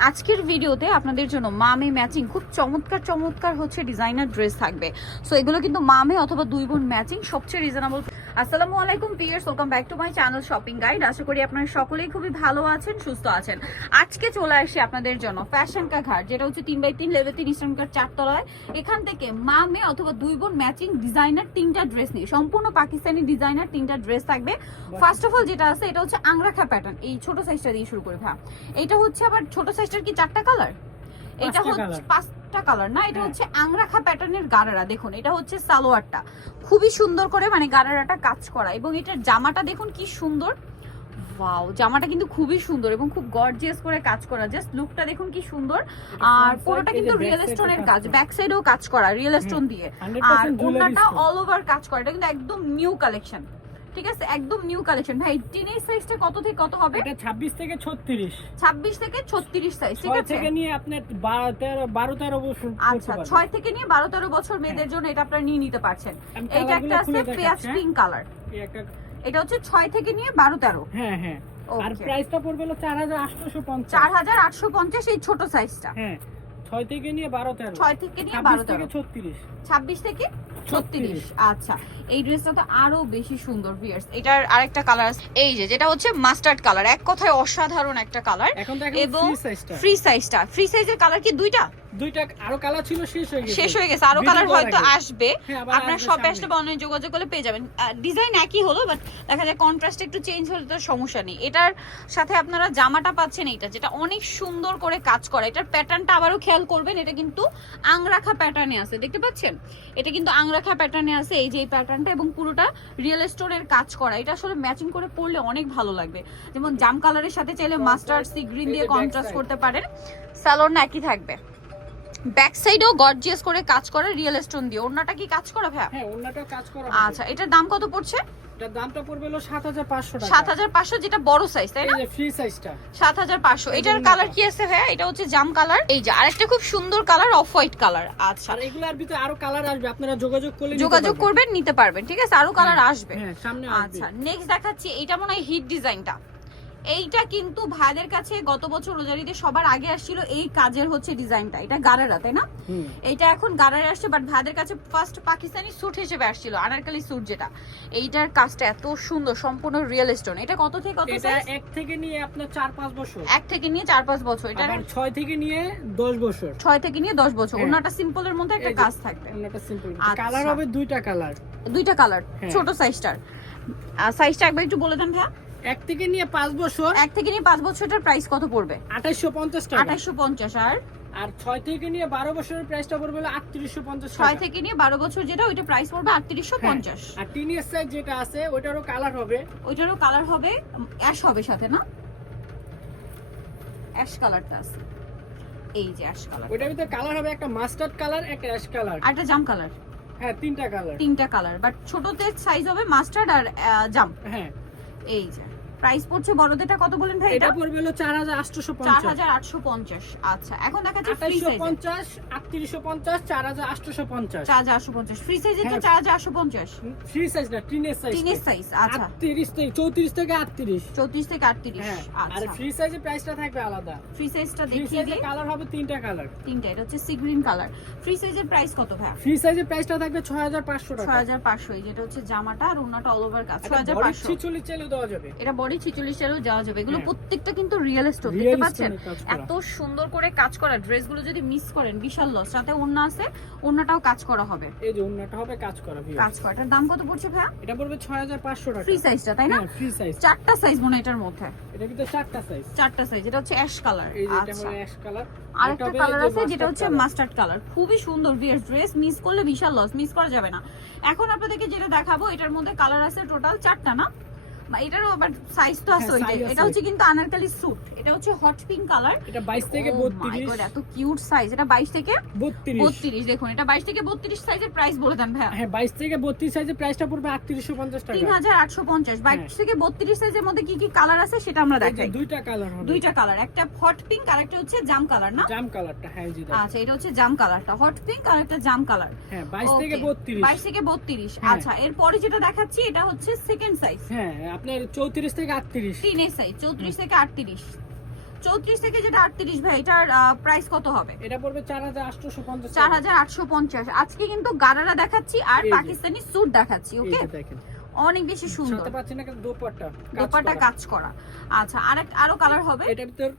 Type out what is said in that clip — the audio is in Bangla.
আজকের ভিডিওতে আপনাদের জন্য মামে ম্যাচিং খুব চমৎকার চমৎকার হচ্ছে ডিজাইনার ড্রেস থাকবে। সো এগুলো কিন্তু মামে অথবা দুই বোন ম্যাচিং, সবচেয়ে রিজনেবল। আসসালামু আলাইকুম viewers, welcome back to my channel shopping guide. আশা করি আপনারা সকলেই খুবই ভালো আছেন, সুস্থ আছেন। আজকে চলে আসি আপনাদের জন্য ফ্যাশন কা ঘাট, যেটা হচ্ছে 3x3 লেভেল 3 ইস্টার্ন কাট 4 তলায়। এখান থেকে মামে অথবা দুই বোন ম্যাচিং ডিজাইনার 3টা ড্রেস নিয়ে সম্পূর্ণ পাকিস্তানি ডিজাইনার 3টা ড্রেস থাকবে। ফার্স্ট অফ অল যেটা আছে এটা হচ্ছে আংরাখা প্যাটার্ন, এই ছোট সাইজটা দিয়ে শুরু করে ভাই। এটা হচ্ছে আবার ছোট সাইজটার কি 4টা কালার, এটা হচ্ছে 5টা কালার না, এটা হচ্ছে আংরাখা প্যাটার্নের গারারা। দেখুন এটা হচ্ছে সালোয়ারটা খুবই সুন্দর করে মানে গারারাটা কাজ করা, এবং এটার জামাটা দেখুন কি সুন্দর। ওয়াও, জামাটা কিন্তু খুবই সুন্দর এবং খুব গর্জিয়াস করে কাজ করা, জাস্ট লুকটা দেখুন কি সুন্দর। আর পুরোটা কিন্তু রিয়েল স্টোনের কাজ, ব্যাক সাইডেও কাজ করা রিয়েল স্টোন দিয়ে, আর ওনাটা অল ওভার কাজ করা। এটা কিন্তু একদম নিউ কালেকশন, ঠিক আছে, একদম নিউ কালেকশন। ভাই টিনেজ সাইজটা কত থেকে কত হবে? এটা 26 থেকে 36, 26 থেকে 36 সাইজ, ঠিক আছে। 6 থেকে নিয়ে আপনি 12-13 বছর, আচ্ছা 6 থেকে নিয়ে 12-13 বছর মেয়েদের জন্য এটা আপনারা নিয়ে নিতে পারছেন। এইটা একটা আছে পেঁয়াজ পিঙ্ক কালার, এটা হচ্ছে 6 থেকে নিয়ে 12-13। হ্যাঁ হ্যাঁ, আর প্রাইসটা পড়বে হলো 4850, 4850 এই ছোট সাইজটা। হ্যাঁ 6 থেকে নিয়ে 12-13, 6 থেকে নিয়ে 12-13, 36, 26 থেকে 36। আচ্ছা, এই ড্রেসটা তো আরো বেশি সুন্দর ভিউয়ার্স। এটার আরেকটা কালার আছে, এই যে যেটা হচ্ছে মাস্টার্ড কালার, এক কথায় অসাধারণ একটা কালার। এবং ফ্রি সাইজটা, ফ্রি সাইজের কালার কি দুইটা? আরো কালার ছিল, শেষ হয়ে গেছে। আরো কালার হয়তো আসবে, আপনারা শপে আসলে অনলাইনে যোগাযোগ করলে পেয়ে যাবেন। ডিজাইন একই হলো, বাট দেখা যায় কন্ট্রাস্ট একটু চেঞ্জ হলে তো সমস্যা নেই। এটার সাথে আপনারা জামাটা পাচ্ছেন এইটা, যেটা অনেক সুন্দর করে কাজ করা। এটার প্যাটার্নটা আবারও খেয়াল করবেন, এটা কিন্তু আংরাখা প্যাটার্নে আছে, দেখতে পাচ্ছেন? এটা কিন্তু আংরাখা প্যাটার্নে আছে, এই যে এই প্যাটার্নটা, এবং পুরোটা রিয়েল স্টোনের কাজ করা। এটা আসলে ম্যাচিং করে পরলে অনেক ভালো লাগবে। যেমন জাম কালারের সাথে চাইলে মাস্টার্ড সি গ্রিন দিয়ে কন্ট্রাস্ট করতে পারেন। সালোয়ারটা একই থাকবে, ব্যাক সাইডেও গর্জিয়াস করে কাজ করে রিয়েল স্টোন দিয়ে। ওন্নাটা কি কাজ করা ভাই? হ্যাঁ ওন্নাটাও কাজ করা। আচ্ছা, এটার দাম কত পড়ছে? এটার দামটা পড়বে হলো 7500 টাকা। 7500, যেটা বড় সাইজ, তাই না? এই যে ফ্রি সাইজটা 7500। এটার কালার কি আছে ভাই? এটা হচ্ছে জাম কালার, এই যে আরেকটা খুব সুন্দর কালার অফ হোয়াইট কালার। আচ্ছা, আর এগুলোর ভিতরে আরো কালার আসবে, আপনারা যোগাযোগ করবেন, নিতে পারবেন, ঠিক আছে। আরো কালার আসবে। হ্যাঁ সামনে আসবে। আচ্ছা, নেক্সট দেখাচ্ছি, এটা মনে হয় হিট ডিজাইনটা। এইটা কিন্তু ভাইদের কাছে গত বছর রোজারিতে সবার আগে আসছিল এই কাজের হচ্ছে ডিজাইনটা। এটা গারারা, তাই না? এইটা এখন গারারে আসছে, বাট ভাইদের কাছে ফার্স্ট পাকিস্তানি স্যুট হিসেবে আসছিল, আনারকলি স্যুট যেটা। এইটার কাজটা এত সুন্দর, সম্পূর্ণ রিয়েল স্টোন। এটা কত থেকে কত? এটা 1 থেকে নিয়ে আপনার 4-5 বছর, 1 থেকে নিয়ে 4-5 বছর। এটা 6 থেকে নিয়ে 10 বছর, 6 থেকে নিয়ে 10 বছর। ওনাটা সিম্পলের মধ্যে একটা কাজ থাকবে। ওনাটা সিম্পল কালার হবে, দুইটা কালার, ছোট সাইজটার। সাইজটা একবার একটু বলে দেন ভাই। 1 থেকে নিয়ে 5 বছর, 1 থেকে নিয়ে 5 বছরটার প্রাইস কত পড়বে? 2850 টাকা। 2850। আর 6 থেকে নিয়ে 12 বছরের প্রাইসটা পড়বে হলো 3850 টাকা। 6 থেকে নিয়ে 12 বছর যেটা, ওইটা প্রাইস পড়বে 3850। আর টিনের সাইজ যেটা আছে ওইটারও কালার হবে, অ্যাশ হবে সাথে, না? অ্যাশ কালারটা আছে, এই যে অ্যাশ কালার। ওইটার ভিতরে কালার হবে, একটা মাস্টার্ড কালার, একটা অ্যাশ কালার, আর একটা জাম কালার। হ্যাঁ তিনটা কালার, বাট ছোটদের সাইজ হবে মাস্টার্ড আর জাম। হ্যাঁ, এই যে প্রাইস পড়ছে বড়দেরটা কত বলেন ভাই? এটা পড়বে হলো 4850। 4850। আচ্ছা, এখন দেখাচ্ছি ফ্রি সাইজ। 2850, 3850, 4850। 4850 ফ্রি সাইজ, এটা 4850 ফ্রি সাইজ না, টিনের সাইজ। আচ্ছা, 34 থেকে 38, 34 থেকে 38। আর আচ্ছা, ফ্রি সাইজের প্রাইসটা থাকবে আলাদা। ফ্রি সাইজটা ফ্রি দেখিয়ে সাইজের দিই। কালার হবে তিনটা কালার। এটা হচ্ছে সি গ্রিন কালার। ফ্রি সাইজের প্রাইস কত ভাই? ফ্রি সাইজের প্রাইসটা থাকবে 6500 টাকা। 6500, যেটা হচ্ছে জামাটা আর ওন্নাটা অল ওভার কাজ। 6500। 46 চাইলেও দেওয়া যাবে। এটা বডি 46 এরও যাওয়া যাবে। এগুলো প্রত্যেকটা কিন্তু রিয়েল স্টোন, দেখতে পাচ্ছেন? এত সুন্দর করে কাজ করা। ড্রেসগুলো যদি মিস করেন বিশাল লস। সাথে ওন্না আছে, ওন্নাটাও কাজ করা হবে। এই যে ওন্নাটা হবে কাজ করা। এটার দাম কত পড়ছে ভাই? এটা পড়বে 6500 টাকা। ফ্রি সাইজটা, তাই না? হ্যাঁ ফ্রি সাইজ। 4টা সাইজ মনে এটার মধ্যে। এটা কিন্তু 4টা সাইজ। 4টা সাইজ। এটা হচ্ছে অ্যাশ কালার। এই যে এটা হলো অ্যাশ কালার। আরেকটা কালার আছে যেটা হচ্ছে মাস্টার্ড কালার। খুবই সুন্দর ড্রেস, মিস করলে বিশাল লস, মিস করা যাবে না। এখন আপনাদেরকে যেটা দেখাবো, এটার মধ্যে কালার আছে টোটাল 4টা, না? এটারও আবার সাইজ তো আছে। এটা হচ্ছে কিন্তু আনারকলি স্যুট। এটা হচ্ছে হট পিঙ্ক কালার। এটা 22 থেকে 32। এত কিউট সাইজ। এটা 22 থেকে 32। দেখুন, এটা 22 থেকে 32 সাইজের প্রাইস বলে দেন ভাই। হ্যাঁ 22 থেকে 32 সাইজের প্রাইসটা পড়বে 3850 টাকা। 3850। 22 থেকে 32 সাইজের মধ্যে কি কি কালার আছে সেটা আমরা দেখাই। দুইটা কালার হবে, দুইটা কালার, একটা হট পিঙ্ক আর একটা হচ্ছে জাম কালার, না? জাম কালারটা, হ্যাঁ জি। আচ্ছা, এটা হচ্ছে জাম কালারটা, হট পিঙ্ক আর একটা জাম কালার। হ্যাঁ 22 থেকে 32। 22 থেকে 32। আচ্ছা, এরপরে যেটা দেখাচ্ছি এটা হচ্ছে সেকেন্ড সাইজ। হ্যাঁ আপনার 34 থেকে 38। তিনের সাইজ 34 থেকে 38। 34 থেকে যেটা 38 ভাই, এটার প্রাইস কত হবে? এটা পড়বে 4850। 4850। আজকে কিন্তু গারারা দেখাচ্ছি আর এই যে। পাকিস্তানি স্যুট দেখাচ্ছি। এই ওকে, যে দেখেন অনেক বেশি সুন্দর, সাথে পাচ্ছেন একটা দোপাট্টা দোপাট্টা কাজ করা। আচ্ছা, আরো কালার হবে? এটার ভিতর